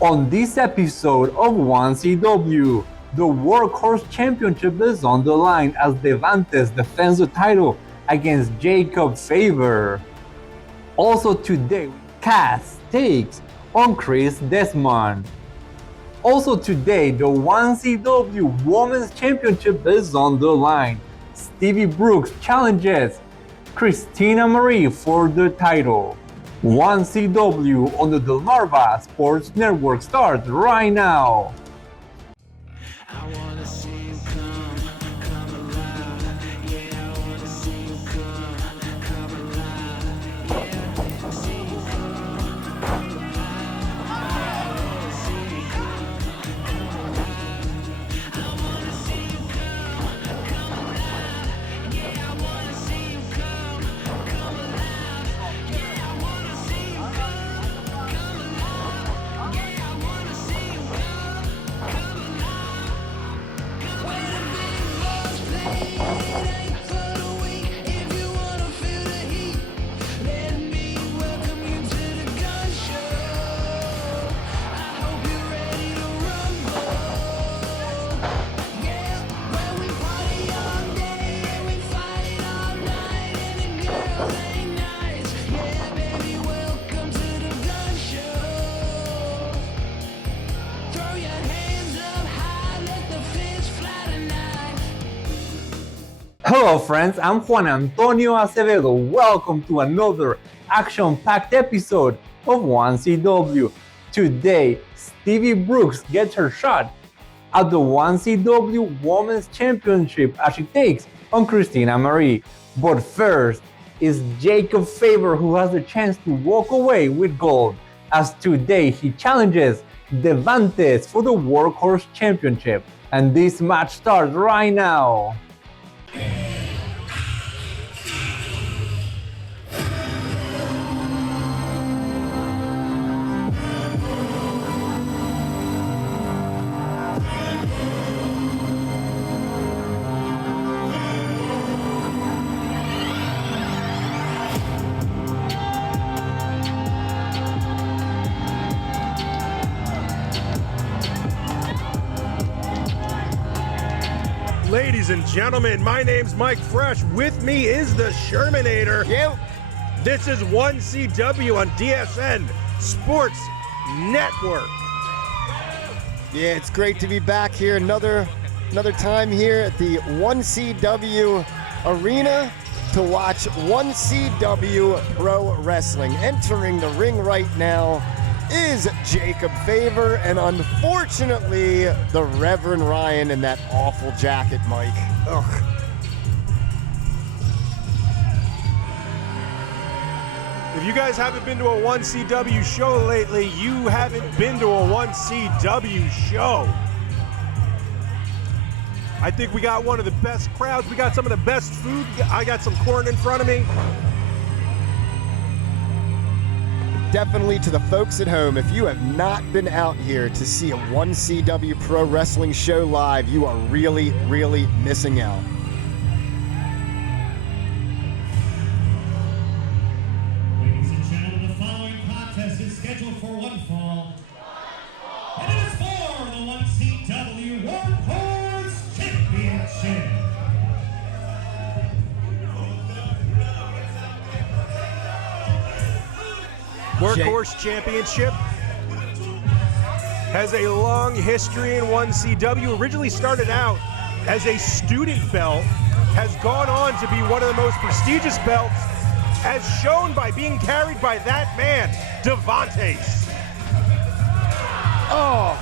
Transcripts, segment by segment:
On this episode of 1CW, the Workhorse Championship is on the line as Devantes defends the title against Jacob Favor. Also today, Cass takes on Chris Desmond. Also today, the 1CW Women's Championship is on the line. Stevie Brooks challenges Christina Marie for the title. 1CW on the Delmarva Sports Network starts right now. Hello friends, I'm Juan Antonio Acevedo. Welcome to another action-packed episode of 1CW. Today, Stevie Brooks gets her shot at the 1CW Women's Championship as she takes on Christina Marie. But first is Jacob Favor, who has the chance to walk away with gold, as today he challenges Devantes for the Workhorse Championship. And this match starts right now. Ladies and gentlemen, my name's Mike Fresh. With me is the Shermanator. Yep. This is 1CW on DSN Sports Network. Yeah, it's great to be back here. Another time here at the 1CW Arena to watch 1CW Pro Wrestling. Entering the ring right now is Jacob Favor, and unfortunately, the Reverend Ryan in that awful jacket, Mike. Ugh. If you guys haven't been to a 1CW show lately, you haven't been to a 1CW show. I think we got one of the best crowds. We got some of the best food. I got some corn in front of me. Definitely to the folks at home, if you have not been out here to see a 1CW Pro Wrestling show live, you are really, really missing out. Ladies and gentlemen, the following contest is scheduled for one fall. And it is for the 1CW Workhorse Championship. Workhorse Championship has a long history in 1CW. Originally started out as a student belt, has gone on to be one of the most prestigious belts, as shown by being carried by that man, Devantes. Oh,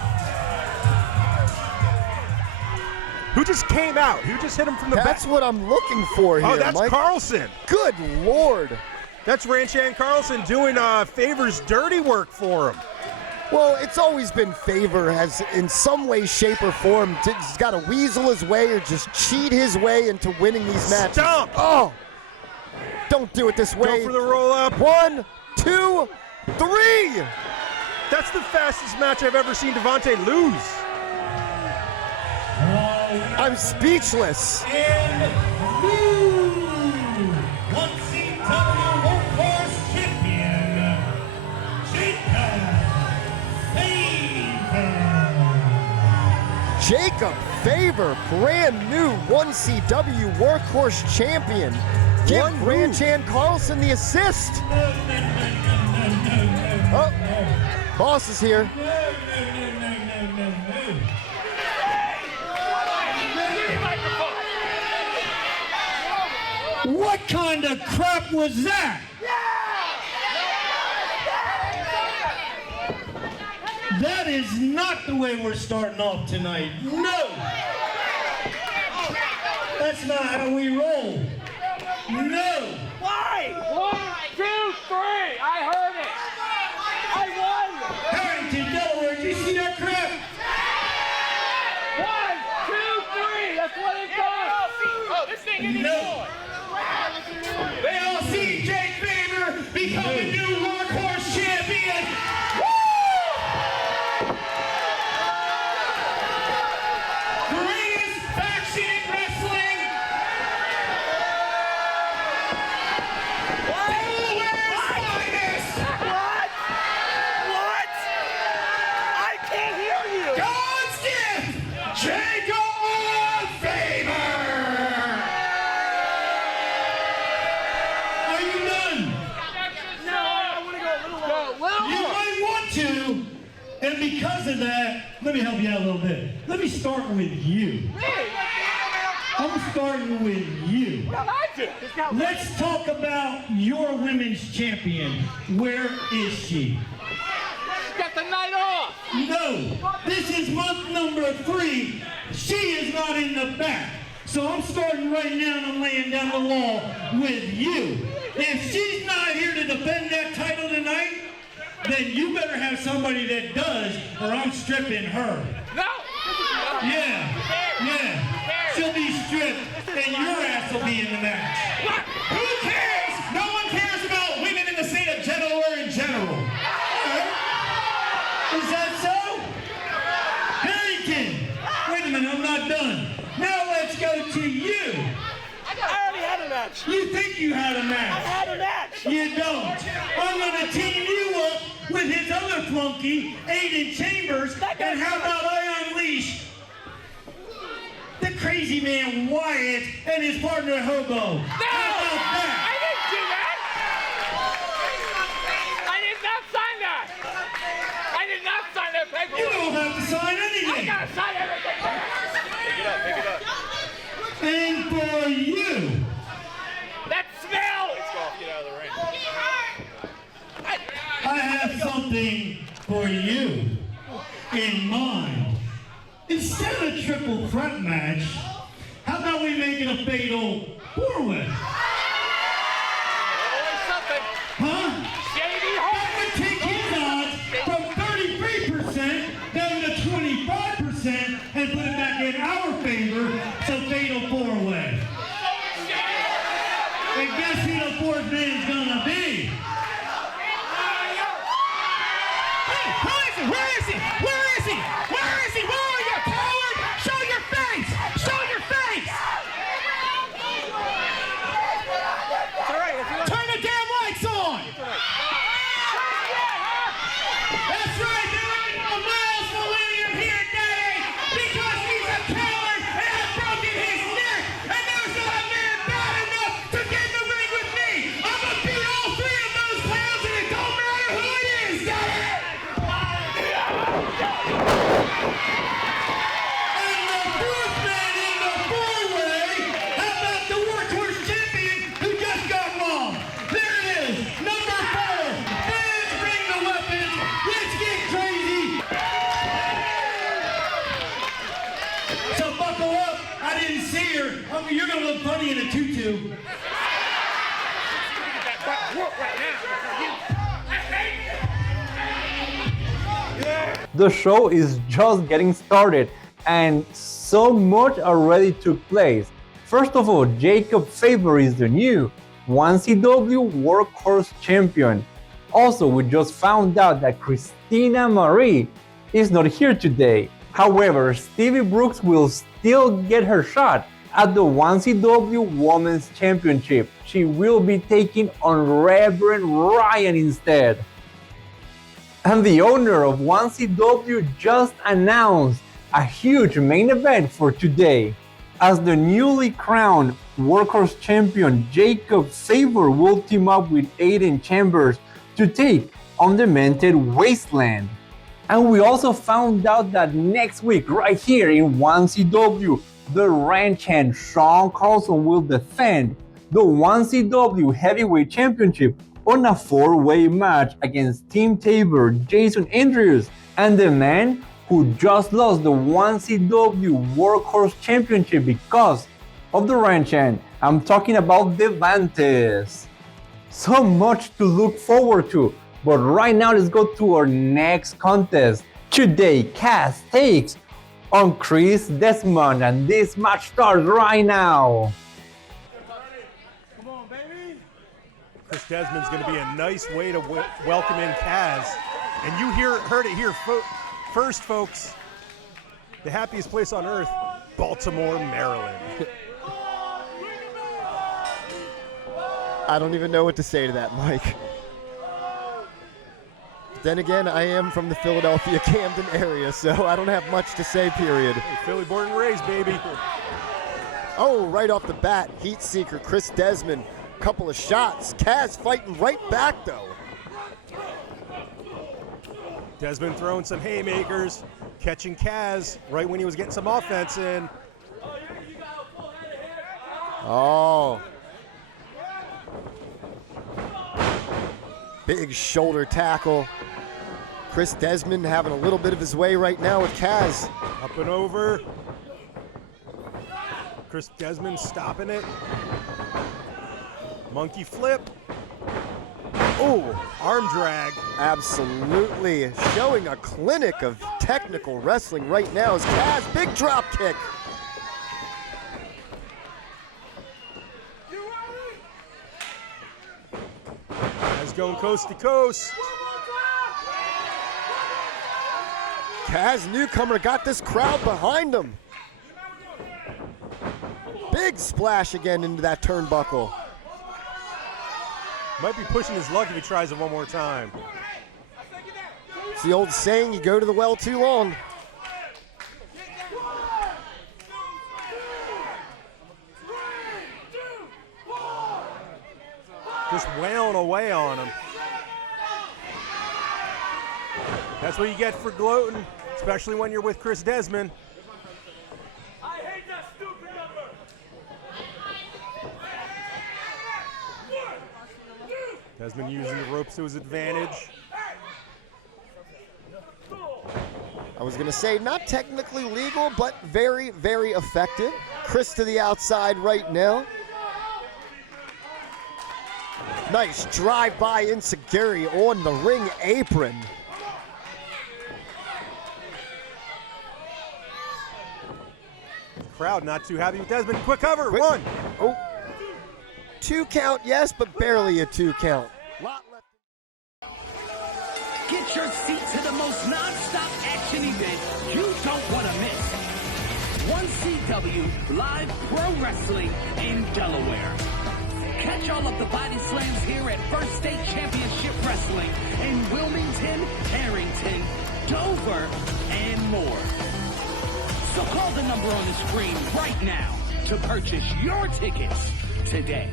Who just came out? Who just hit him from the back? that's what I'm looking for here, Oh, that's Mike. Carlson. Good Lord. That's Ranchan Carlson doing Favor's dirty work for him. Well, it's always been Favor has, in some way, shape, or form, he's got to weasel his way or just cheat his way into winning these matches. Stomp! Oh, don't do it this way. Go for the roll up. 1, 2, 3. That's the fastest match I've ever seen Devante lose. I'm speechless. And new 1CW Workhorse Champion, Jacob Favor. Jacob Favor, brand new 1CW Workhorse champion. Give Ranchan Carlson the assist. Oh, boss is here. What kind of crap was that? That is not the way we're starting off tonight. No! That's not how we roll. No! Why? 1, 2, 3. I heard it. I won. Harrington, Delaware, did you see that crap? 1, 2, 3. That's what it does. Oh, this thing isn't No. They all see Jake Favor become the new Workhorse champion. Greatest faction in wrestling. Delaware's finest. What? What? I can't hear you. God's gift, Jacob Favor. Are you done? No, I want to go a little longer. You might want to, and because of that, let me help you out a little bit. Let me start with you. I'm starting with you. Let's talk about your women's champion. Where is she? Got the night off. No, this is month number 3. She is not in the back. So I'm starting right now and I'm laying down the law with you. If she's not here to defend that title tonight, then you better have somebody that does, or I'm stripping her. No. Yeah. She'll be stripped, and your ass will be in the match. What? Who cares? No one cares about women in the state of Delaware in general. Is that so? Harrington! Wait a minute, I'm not done. Now let's go to you. I already had a match. You think you had a I match? had a match. You don't. I'm going to team you up with his other flunky, Aiden Chambers, and how about I unleash the crazy man Wyatt and his partner Hobo? No! How about that? I didn't do that. I did not sign that. I did not sign that paper. You don't have to sign I anything. gotta sign everything. Pick it up. And for you, That smell. Let's go. Get out of the ring. I have something for you in mind. Instead of a triple threat match, how about we make it a fatal 4-way? Always something. Huh? Shady That Hart. would take his odds from 33% down to 25% and put it back in our favor, so fatal 4-way. And guess who the fourth man's gonna be? Hey, who is he? Where is he? Where is he? Where is he? Where are you, coward? Show your face! Show your face! It's all right. If you want. Turn the damn lights on! That's right, there ain't no Miles Millennium here today because he's a coward and I've broken his neck and there's not a man bad enough to get in the ring with me. I'm gonna beat all 3 of those clowns and it don't matter who it is, got it? And the fourth man in the 4-way, how about the Workhorse champion who just got wrong? There it is, number 4. Fans, bring the weapons. Let's get crazy. So buckle up. I didn't see her. You're gonna look funny in a tutu. The show is just getting started and so much already took place. First of all, Jacob Favor is the new 1CW Workhorse champion. Also, we just found out that Christina Marie is not here today. However, Stevie Brooks will still get her shot at the 1CW Women's Championship. She will be taking on Reverend Ryan instead. And the owner of 1CW just announced a huge main event for today, as the newly crowned Workhorse champion Jacob Faber will team up with Aiden Chambers to take on Demented Wasteland. And we also found out that next week, right here in 1CW, the ranch hand Sean Carlson will defend the 1CW Heavyweight Championship on a 4-way match against Team Tabor, Jason Andrews, and the man who just lost the 1CW Workhorse Championship because of the ranch hand. I'm talking about Devantes. So much to look forward to, but right now let's go to our next contest. Today, Cass takes on Chris Desmond, and this match starts right now. Come on, baby. Chris Desmond's going to be a nice way to welcome in Kaz. And you heard it here first, folks. The happiest place on earth, Baltimore, Maryland. I don't even know what to say to that, Mike. Then again, I am from the Philadelphia, Camden area, so I don't have much to say, period. Hey, Philly born and raised, baby. Oh, right off the bat, heat seeker Chris Desmond. Couple of shots. Kaz fighting right back, though. Desmond throwing some haymakers, catching Kaz right when he was getting some offense in. Oh. Big shoulder tackle. Chris Desmond having a little bit of his way right now with Kaz. Up and over. Chris Desmond stopping it. Monkey flip. Oh, arm drag. Absolutely showing a clinic of technical wrestling right now is Kaz. Big drop kick. Kaz going coast to coast. Kaz newcomer got this crowd behind him. Big splash again into that turnbuckle. Might be pushing his luck if he tries it one more time. It's the old saying, you go to the well too long. Just wailing away on him. That's what you get for gloating, especially when you're with Chris Desmond. I hate that stupid number. Desmond using the ropes to his advantage. I was going to say, not technically legal, but very, very effective. Chris to the outside right now. Nice drive-by enziguri on the ring apron. Crowd not too happy with Desmond. Quick cover, Quick. one. Oh, 2 count, yes, but barely a 2 count. Get your seat to the most non-stop action event you don't want to miss. 1CW Live Pro Wrestling in Delaware. Catch all of the body slams here at First State Championship Wrestling in Wilmington, Harrington, Dover, and more. So call the number on the screen right now to purchase your tickets today.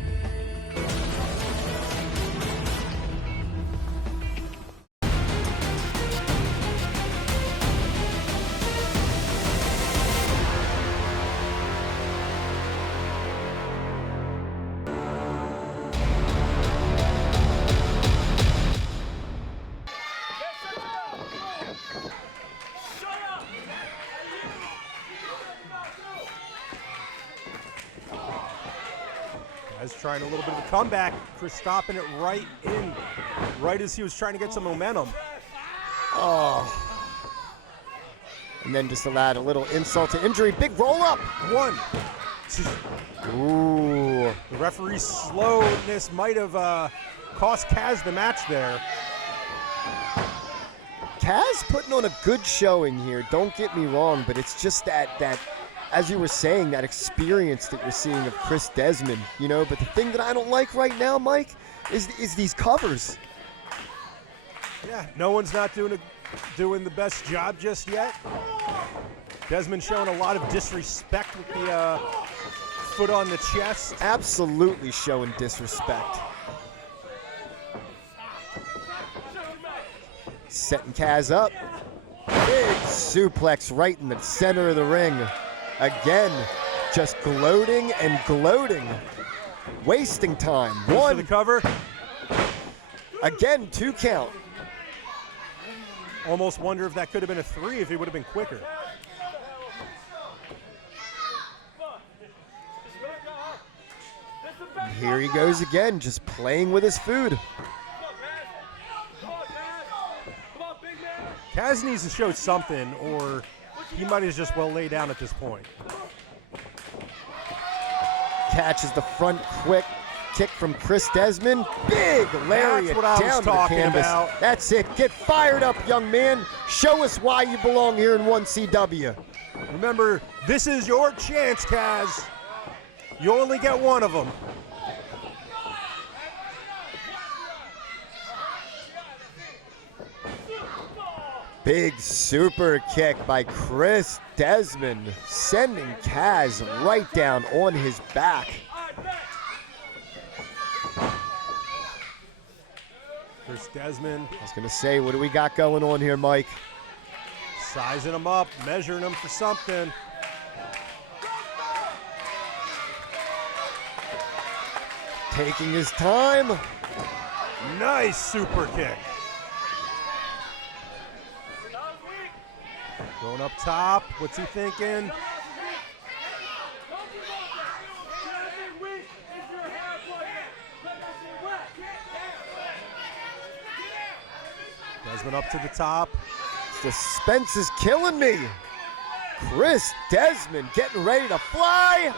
As trying a little bit of a comeback. Chris stopping it right as he was trying to get some momentum. Oh. And then just allowed a little insult to injury. Big roll up. 1. Ooh. The referee's slowness might have cost Kaz the match there. Kaz putting on a good showing here, don't get me wrong, but it's just that as you were saying, that experience that you're seeing of Chris Desmond, you know. But the thing that I don't like right now, Mike, is these covers. Yeah, no one's not doing the best job just yet. Desmond showing a lot of disrespect with the foot on the chest. Absolutely showing disrespect. Setting Kaz up. Big suplex right in the center of the ring. Again, just gloating and gloating. Wasting time. Goes for the cover. Again, 2 count. Almost wonder if that could have been a 3 if he would have been quicker. And here he goes again, just playing with his food. Kaz needs to show something, or he might as just well lay down at this point. Catches the front quick kick from Chris Desmond. Big lariat That's what I was down to the talking canvas. about. That's it. Get fired up, young man. Show us why you belong here in 1CW. Remember, this is your chance, Kaz. You only get one of them. Big super kick by Chris Desmond, sending Kaz right down on his back. Chris Desmond. I was going to say, what do we got going on here, Mike? Sizing him up, measuring him for something. Taking his time. Nice super kick. Going up top. What's he thinking? Desmond up to the top. Suspense is killing me. Chris Desmond getting ready to fly.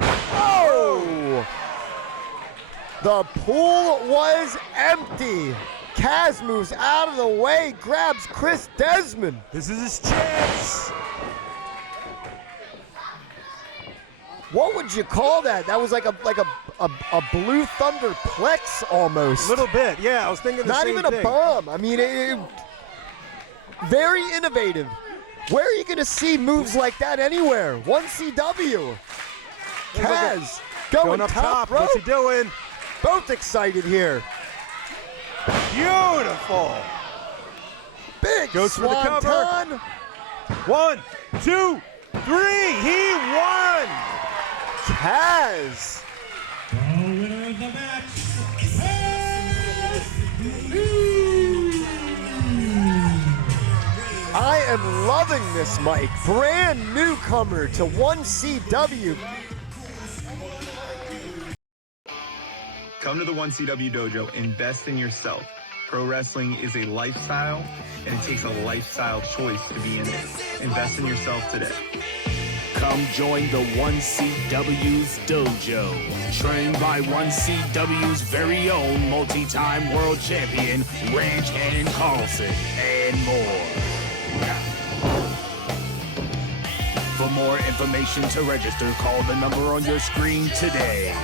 Oh! The pool was empty. Kaz moves out of the way, grabs Chris Desmond. This is his chance. What would you call that? That was like a Blue Thunder plex almost. A little bit, yeah. I was thinking the same thing. Not even a bomb. I mean, very innovative. Where are you going to see moves like that anywhere? 1CW. Kaz going up top rope. What's he doing? Both excited here. Beautiful. Big Goes for the cover. swanton. 1, 2, 3. He won. Kaz. The winner of the match, I am loving this, Mike. Brand newcomer to 1CW. Come to the 1CW dojo, invest in yourself. Pro wrestling is a lifestyle, and it takes a lifestyle choice to be in it. Invest in yourself today. Come join the 1CW's dojo. Trained by 1CW's very own multi-time world champion, Ranch Hand Carlson, and more. For more information to register, call the number on your screen today.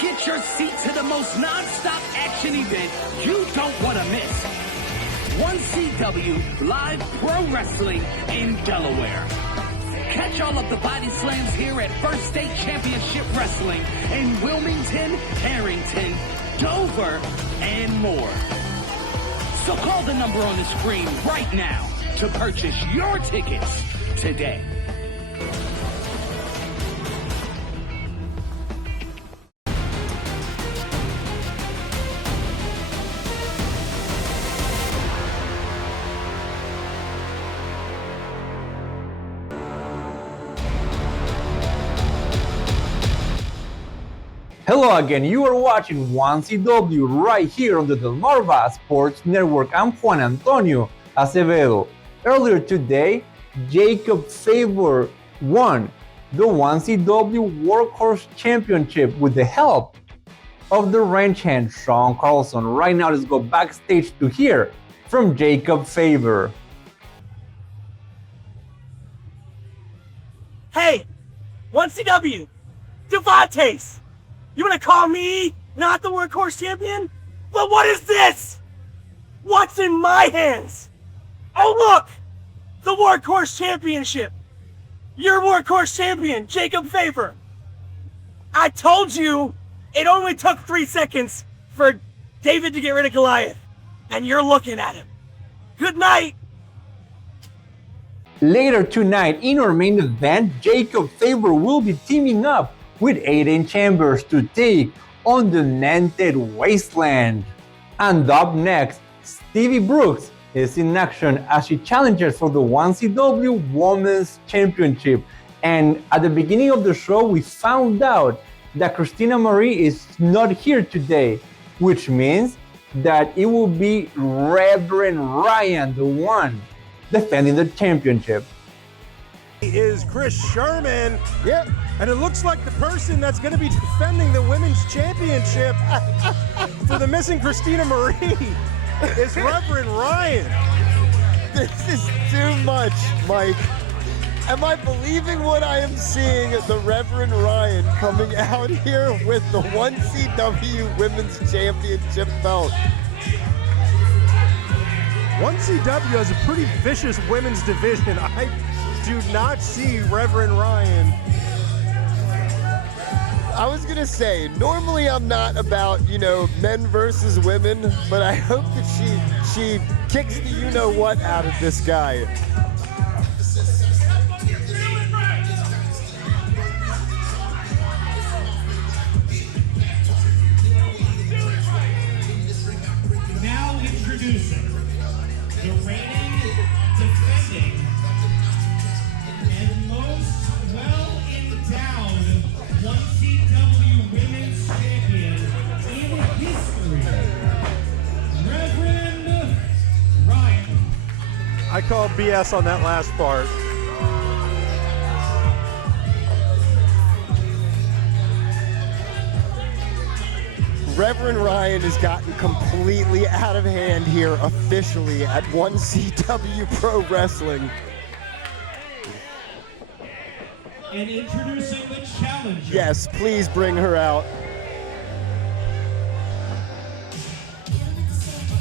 Get your seat to the most non-stop action event you don't want to miss. 1CW Live Pro Wrestling in Delaware. Catch all of the body slams here at First State Championship Wrestling in Wilmington, Harrington, Dover, and more. So call the number on the screen right now to purchase your tickets today. Hello again, you are watching 1CW right here on the Delmarva Sports Network. I'm Juan Antonio Acevedo. Earlier today, Jacob Favor won the 1CW Workhorse Championship with the help of the wrench hand Sean Carlson. Right now, let's go backstage to hear from Jacob Favor. Hey, 1CW, Devantes! You wanna call me not the Workhorse champion? But what is this? What's in my hands? Oh, look! The Workhorse Championship. Your Workhorse champion, Jacob Faber. I told you it only took 3 seconds for David to get rid of Goliath. And you're looking at him. Good night. Later tonight, in our main event, Jacob Faber will be teaming up with Aiden Chambers to take on the Demented Wasteland. And up next, Stevie Brooks is in action as she challenges for the 1CW Women's Championship. And at the beginning of the show, we found out that Christina Marie is not here today, which means that it will be Reverend Ryan, the one defending the championship. Is Chris Sherman. Yep. And it looks like the person that's going to be defending the women's championship for the missing Christina Marie is Reverend Ryan. This is too much, Mike. Am I believing what I am seeing? The Reverend Ryan coming out here with the 1CW Women's Championship belt. 1CW has a pretty vicious women's division. I do not see Reverend Ryan. I was gonna say, normally I'm not about, men versus women, but I hope that she kicks the you-know-what out of this guy. Now introducing the reigning, defending, and most well-endowed 1CW Women's Champion in history, Reverend Ryan. I call BS on that last part. Reverend Ryan has gotten completely out of hand here officially at 1CW Pro Wrestling. And introducing the challenger. Yes, please bring her out.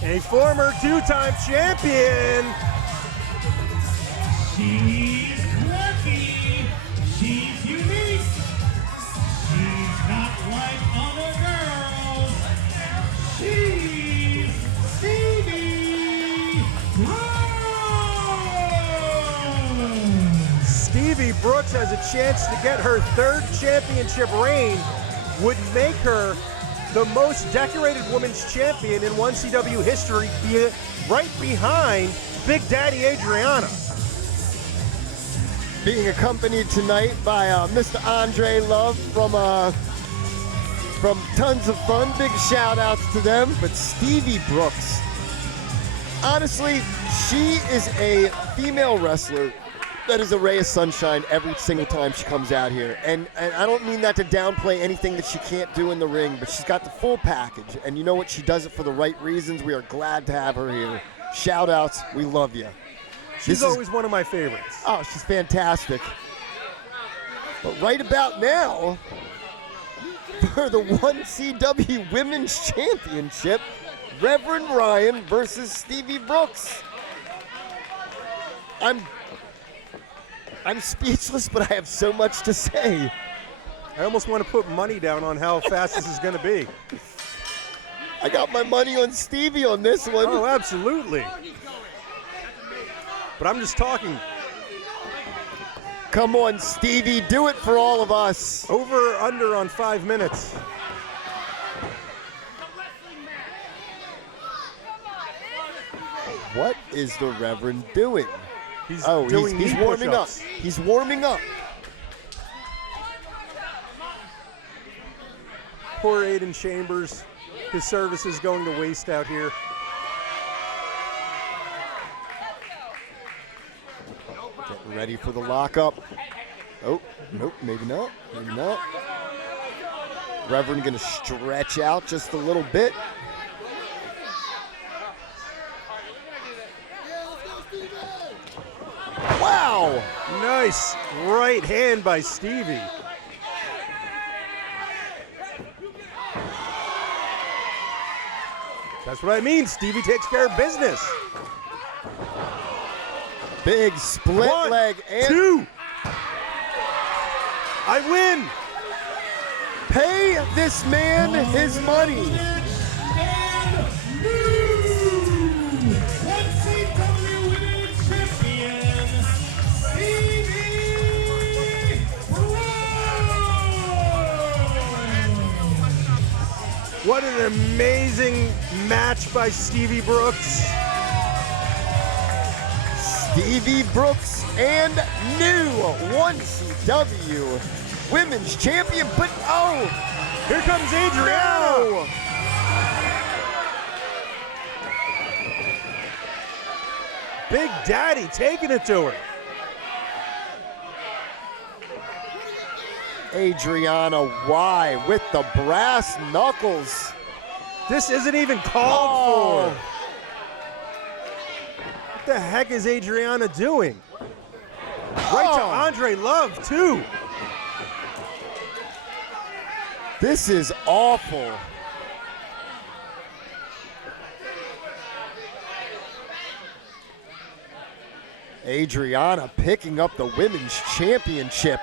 A former two-time champion. She's quirky. She's unique. She's not like other girls. She's Stevie Brooks. Stevie Brooks has a chance to get her third championship reign, would make her the most decorated women's champion in 1CW history, right behind Big Daddy Adriana. Being accompanied tonight by Mr. Andre Love from Tons of Fun. Big shout outs to them. But Stevie Brooks, honestly, she is a female wrestler that is a ray of sunshine every single time she comes out here. And I don't mean that to downplay anything that she can't do in the ring, but she's got the full package. And you know what? She does it for the right reasons. We are glad to have her here. Shout outs. We love you. She's always one of my favorites. Oh, she's fantastic. But right about now, for the 1CW Women's Championship, Reverend Ryan versus Stevie Brooks. I'm speechless, but I have so much to say. I almost want to put money down on how fast this is going to be. I got my money on Stevie on this one. Oh, absolutely. But I'm just talking. Come on, Stevie, do it for all of us. Over or under on 5 minutes. What is the Reverend doing? He's he's warming up. He's warming up. Poor Aiden Chambers. His service is going to waste out here. Getting ready for the lockup. Oh, nope, maybe not. Maybe not. Reverend gonna stretch out just a little bit. Wow! Nice right hand by Stevie. That's what I mean. Stevie takes care of business. Big split One, leg and two. I win. pay this man his money. What an amazing match by Stevie Brooks. Stevie Brooks and new 1CW Women's Champion, but oh, Here comes Adriana. no! Big Daddy taking it to her. Adriana Y with the brass knuckles. This isn't even called Oh. for. What the heck is Adriana doing? Right to Oh. Andre Love, too. This is awful. Adriana picking up the women's championship.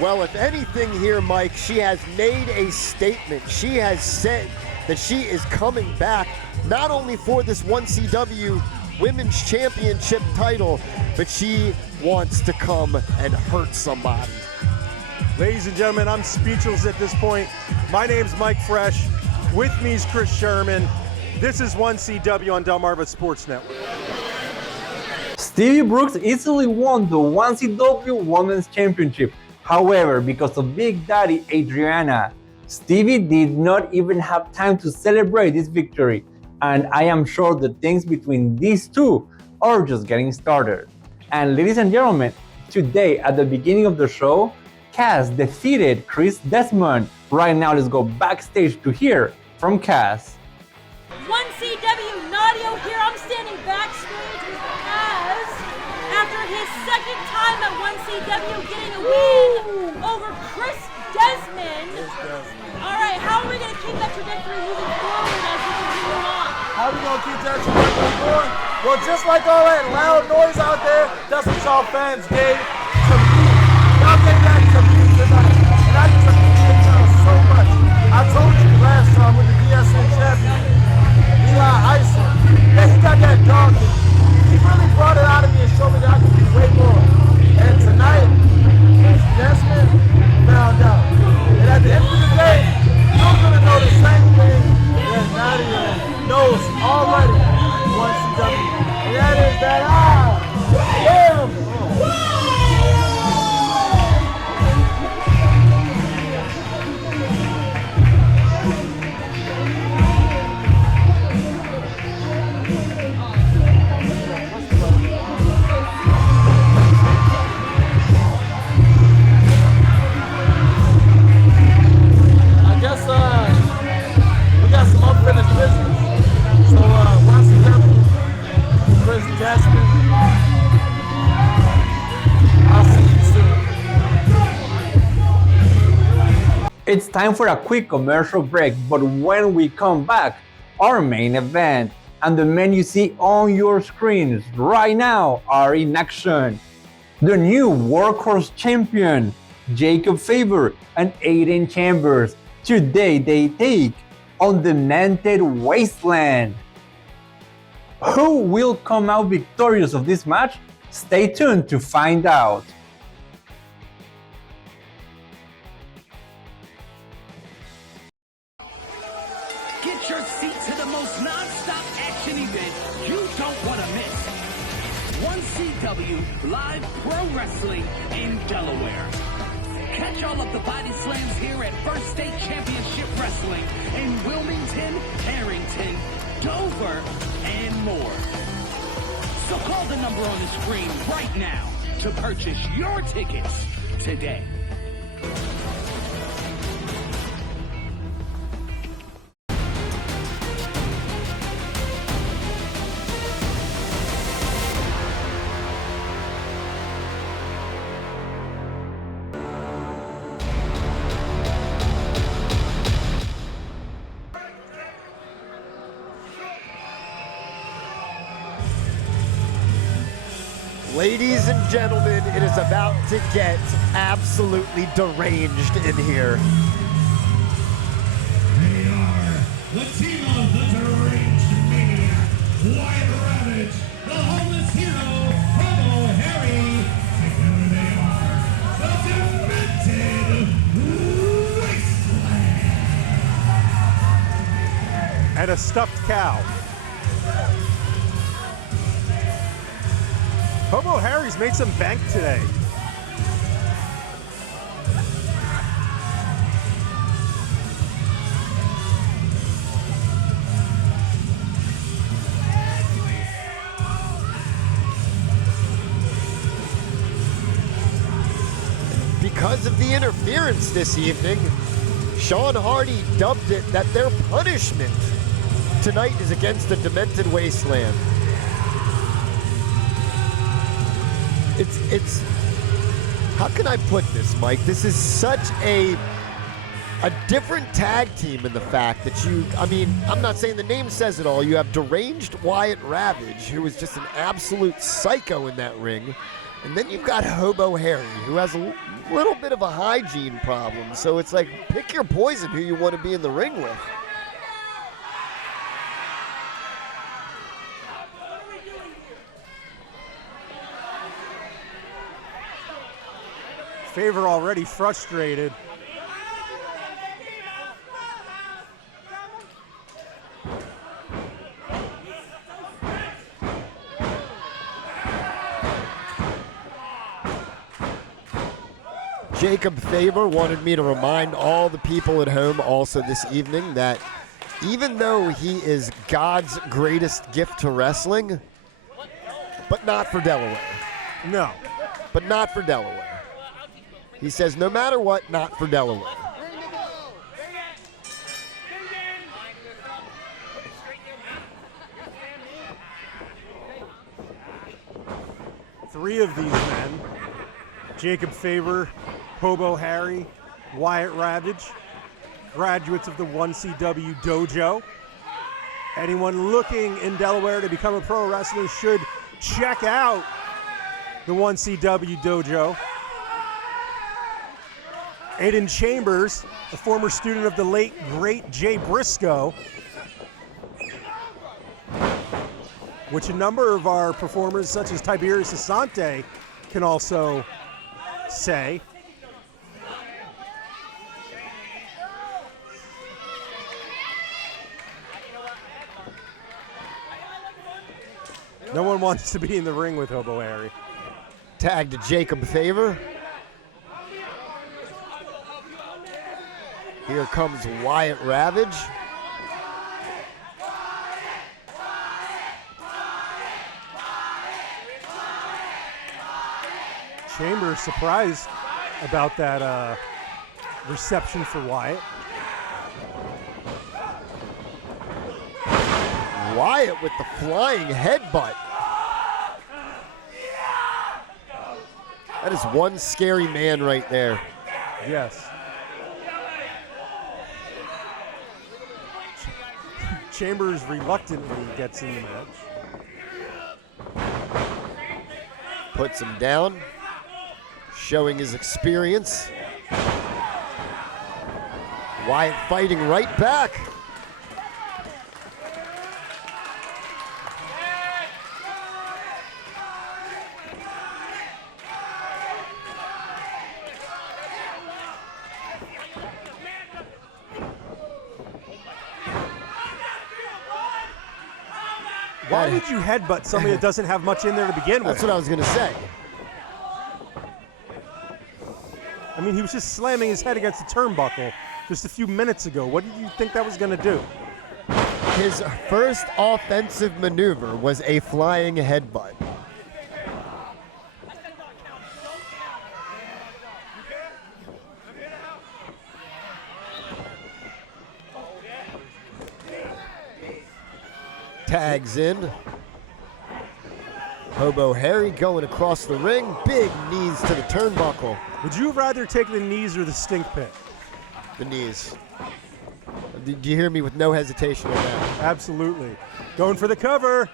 Well, if anything here, Mike, she has made a statement. She has said that she is coming back not only for this 1CW Women's Championship title, but she wants to come and hurt somebody. Ladies and gentlemen, I'm speechless at this point. My name's Mike Fresh. With me is Chris Sherman. This is 1CW on Delmarva Sports Network. Stevie Brooks easily won the 1CW Women's Championship. However, because of Big Daddy Adriana, Stevie did not even have time to celebrate this victory, and I am sure the things between these two are just getting started. And ladies and gentlemen, today at the beginning of the show, Cass defeated Desmond. Right now, let's go backstage to hear from Cass. 1CW Nadio here. I'm standing backstage with Kaz after his second time at 1CW getting a win over Desmond. All right, how are we going to keep that trajectory moving forward as we continue on? How we gonna keep that trajectory going? Well, just like all that loud noise out there, that's what y'all fans gave to me. Y'all gave that to me tonight, and I just appreciate y'all so much. I told you last time with the DSN champion, Eli Iceland, that he got that dog in me. He really brought it out of me and showed me that I could be way more. And tonight, Desmond found out. And at the end of the day, you're gonna know the same thing that Nadia knows already, 1CW. And that is that damn. I guess we got some unfinished business. So once again, Chris Desmond, I'll see you soon. It's time for a quick commercial break, but when we come back, our main event and the men you see on your screens right now are in action. The new Workhorse champion, Jacob Favor and Aiden Chambers. Today they take on Demented Wasteland. Who will come out victorious of this match? Stay tuned to find out. Get your seat to the most non-stop action event you don't want to miss. 1CW Live Pro Wrestling in Delaware. Catch all of the body slams here at First State Championship Wrestling in Wilmington, Harrington, Dover, and more. So call the number on the screen right now to purchase your tickets today. Ladies and gentlemen, it is about to get absolutely deranged in here. They are the team of the deranged maniac, Wyatt Ravage, the homeless hero, Homo Harry. Together they are the Demented Wasteland. And a stuffed cow. Homo Harry's made some bank today. Because of the interference this evening, Sean Hardy dubbed it that their punishment tonight is against the Demented Wasteland. It's how can I put this, Mike? This is such a different tag team in the fact that I'm not saying the name says it all. You have deranged Wyatt Ravage, who is just an absolute psycho in that ring. And then you've got Hobo Harry, who has a little bit of a hygiene problem. So it's like, pick your poison who you want to be in the ring with. Favor already frustrated. Jacob Faber wanted me to remind all the people at home also this evening that even though he is God's greatest gift to wrestling, but not for Delaware. No. But not for Delaware. He says no matter what, not for Delaware. Three of these men, Jacob Faber, Hobo Harry, Wyatt Ravage, graduates of the 1CW dojo. Anyone looking in Delaware to become a pro wrestler should check out the 1CW dojo. Aiden Chambers, a former student of the late, great Jay Briscoe, which a number of our performers, such as Tiberius Asante, can also say. No one wants to be in the ring with Hobo Harry. Tag to Jacob Faber. Here comes Wyatt Ravage. Chambers surprised about that reception for Wyatt. Wyatt with the flying headbutt. That is one scary man right there. Yes. Chambers reluctantly gets in the match. Puts him down, showing his experience. Wyatt fighting right back. Why did you headbutt somebody that doesn't have much in there to begin with? That's what I was going to say. I mean, he was just slamming his head against the turnbuckle just a few minutes ago. What did you think that was going to do? His first offensive maneuver was a flying headbutt. Tags in. Hobo Harry going across the ring. Big knees to the turnbuckle. Would you rather take the knees or the stink pit? The knees. Did you hear me with no hesitation on that? Absolutely. Going for the cover.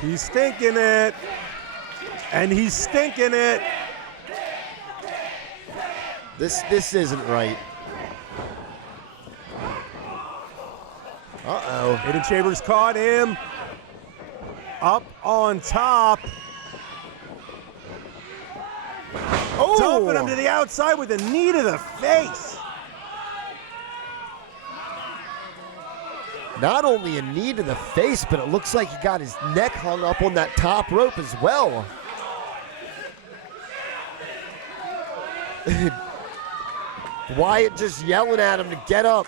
He's thinking it. And he's stinking it. This isn't right. Uh-oh. Aiden Chambers caught him. Up on top. Oh! Dumping him to the outside with a knee to the face. Not only a knee to the face, but it looks like he got his neck hung up on that top rope as well. Wyatt just yelling at him to get up.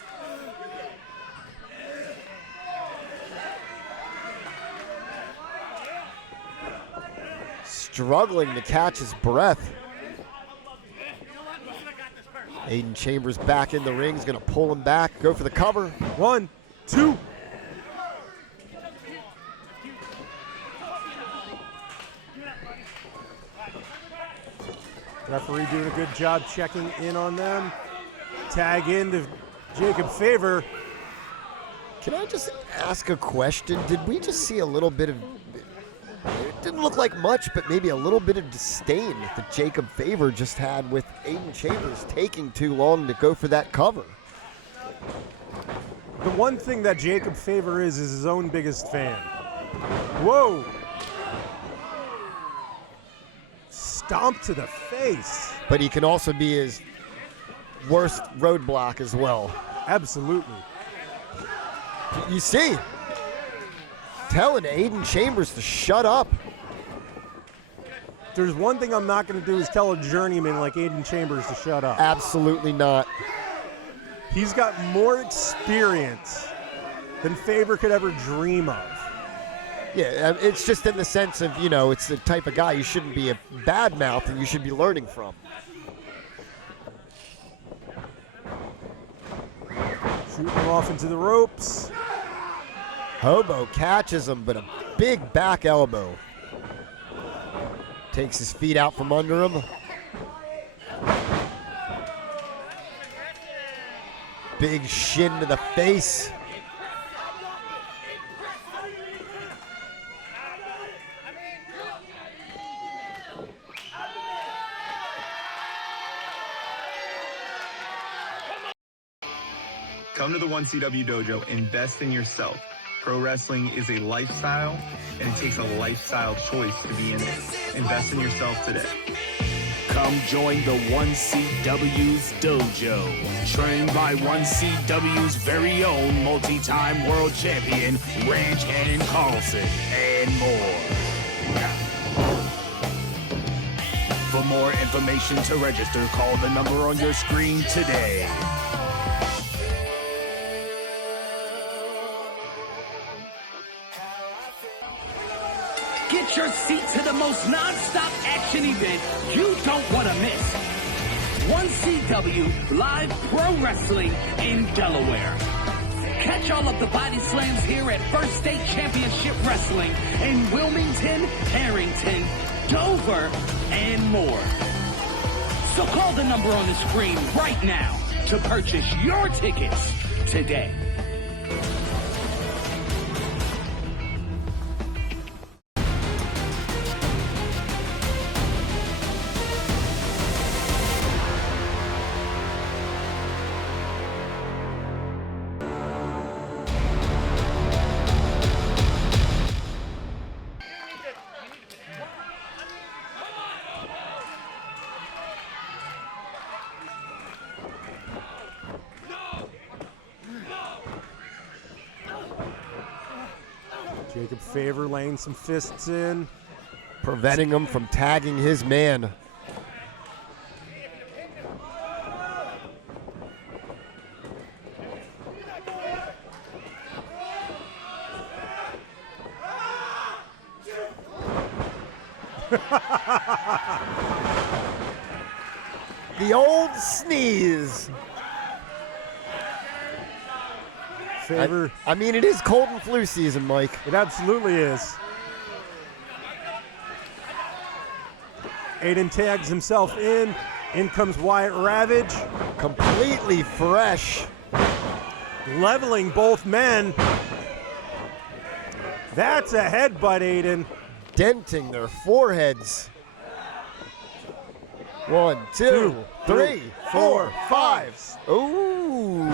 Struggling to catch his breath. Aiden Chambers back in the ring. He's going to pull him back, go for the cover. 1, 2. Referee doing a good job checking in on them. Tag in to Jacob Favor. Can I just ask a question? Did we just see a little bit of, it didn't look like much, but maybe a little bit of disdain that Jacob Favor just had with Aiden Chambers taking too long to go for that cover? The one thing that Jacob Favor is his own biggest fan. Whoa. Stomp to the face. But he can also be his worst roadblock as well. Absolutely. You see, telling Aiden Chambers to shut up. There's one thing I'm not going to do is tell a journeyman like Aiden Chambers to shut up. Absolutely not. He's got more experience than Favor could ever dream of. Yeah, it's just in the sense of, you know, it's the type of guy you shouldn't be a bad mouth and you should be learning from. Shooting him off into the ropes. Hobo catches him, but a big back elbow. Takes his feet out from under him. Big shin to the face. Come to the 1CW Dojo, invest in yourself. Pro wrestling is a lifestyle, and it takes a lifestyle choice to be in it. Invest in yourself today. Come join the 1CW's dojo, trained by 1CW's very own multi-time world champion, Ranch Hand Carlson, and more. For more information to register, call the number on your screen today. Get your seat to the most non-stop action event you don't want to miss. 1CW Live Pro Wrestling in Delaware. Catch all of the body slams here at First State Championship Wrestling in Wilmington, Harrington, Dover, and more. So call the number on the screen right now to purchase your tickets today. Jacob Favor laying some fists in. Preventing him from tagging his man. The old sneeze. Favor. I mean, it is cold and flu season, Mike. It absolutely is. Aiden tags himself in. In comes Wyatt Ravage. Completely fresh. Leveling both men. That's a headbutt, Aiden. Denting their foreheads. 1, 2, 3, 4, 5. Ooh.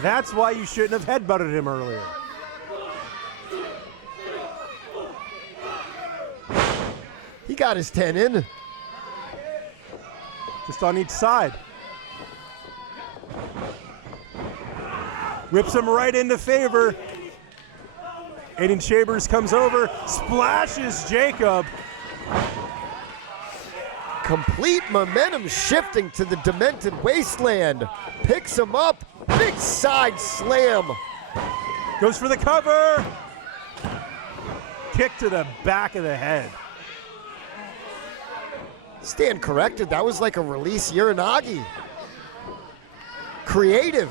That's why you shouldn't have headbutted him earlier. He got his 10 in. Just on each side. Whips him right into favor. Aiden Chambers comes over, splashes Jacob. Complete momentum shifting to the Demented Wasteland. Picks him up, big side slam. Goes for the cover. Kick to the back of the head. Stand corrected, that was like a release Uranagi. Creative.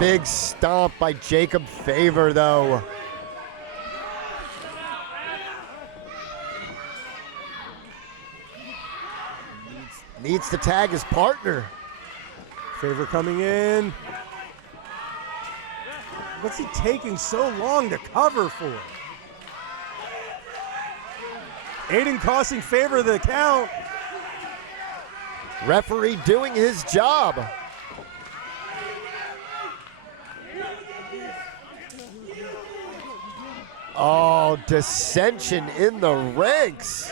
Big stomp by Jacob Favor though. Needs to tag his partner. Favor coming in. What's he taking so long to cover for? Aiden costing Favor the count. Referee doing his job. Oh, dissension in the ranks.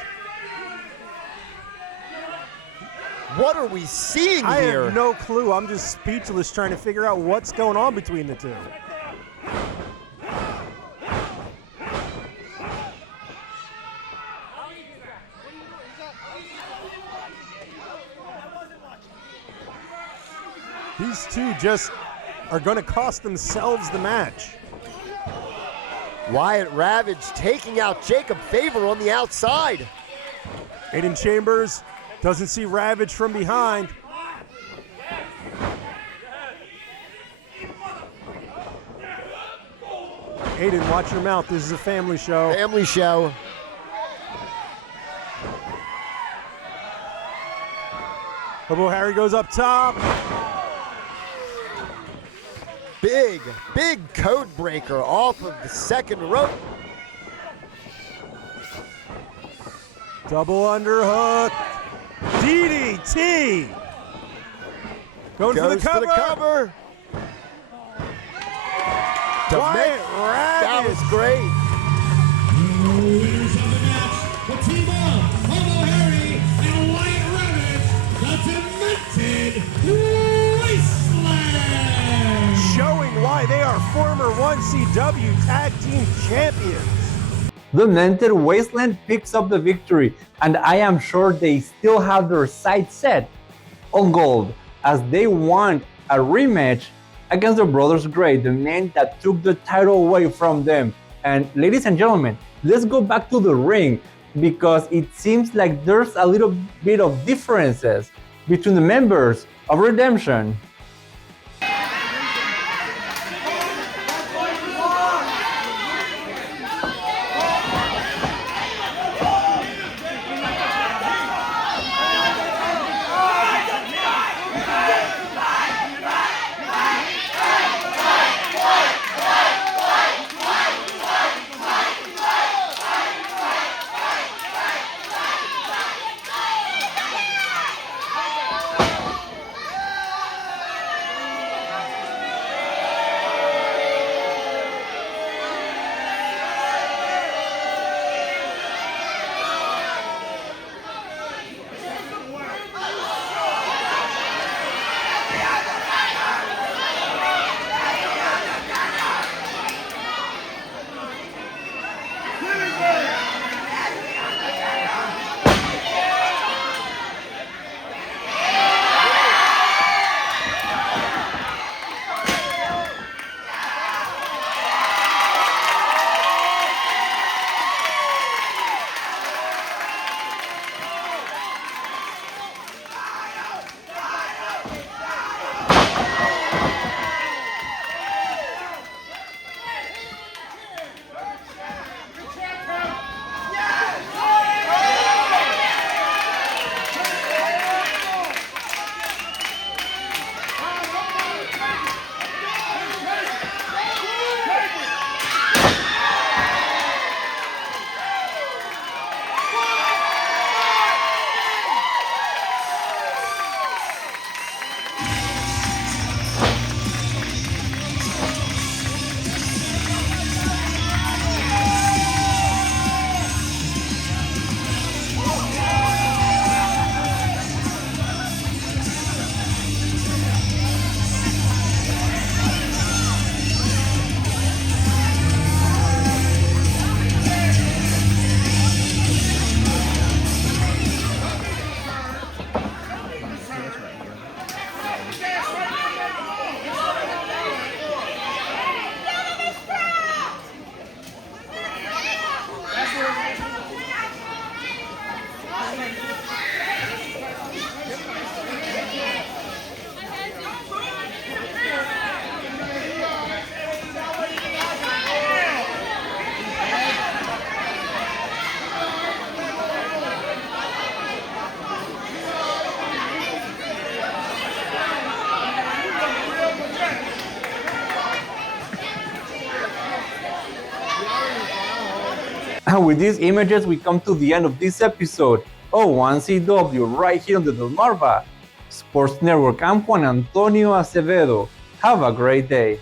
What are we seeing I here? have no clue. I'm just speechless trying to figure out what's going on between the two. These two just are going to cost themselves the match. Wyatt Ravage taking out Jacob Favor on the outside. Aiden Chambers doesn't see Ravage from behind. Aiden, watch your mouth. This is a family show. Family show. Hobo Harry goes up top. Big code breaker off of the second rope. Double underhook. DDT. Goes for the cover. Wyatt Ravage. That was great. Winners of the match, the team of Hobo Harry and Wyatt Ravage, the Demented Wasteland. Showing why they are former 1CW Tag Team Champions. The Demented Wasteland picks up the victory, and I am sure they still have their sights set on gold, as they want a rematch against the Brothers Gray, the men that took the title away from them. And ladies and gentlemen, let's go back to the ring, because it seems like there's a little bit of differences between the members of Redemption. And with these images, we come to the end of this episode of 1CW right here on the Delmarva Sports Network. I'm Juan Antonio Acevedo. Have a great day.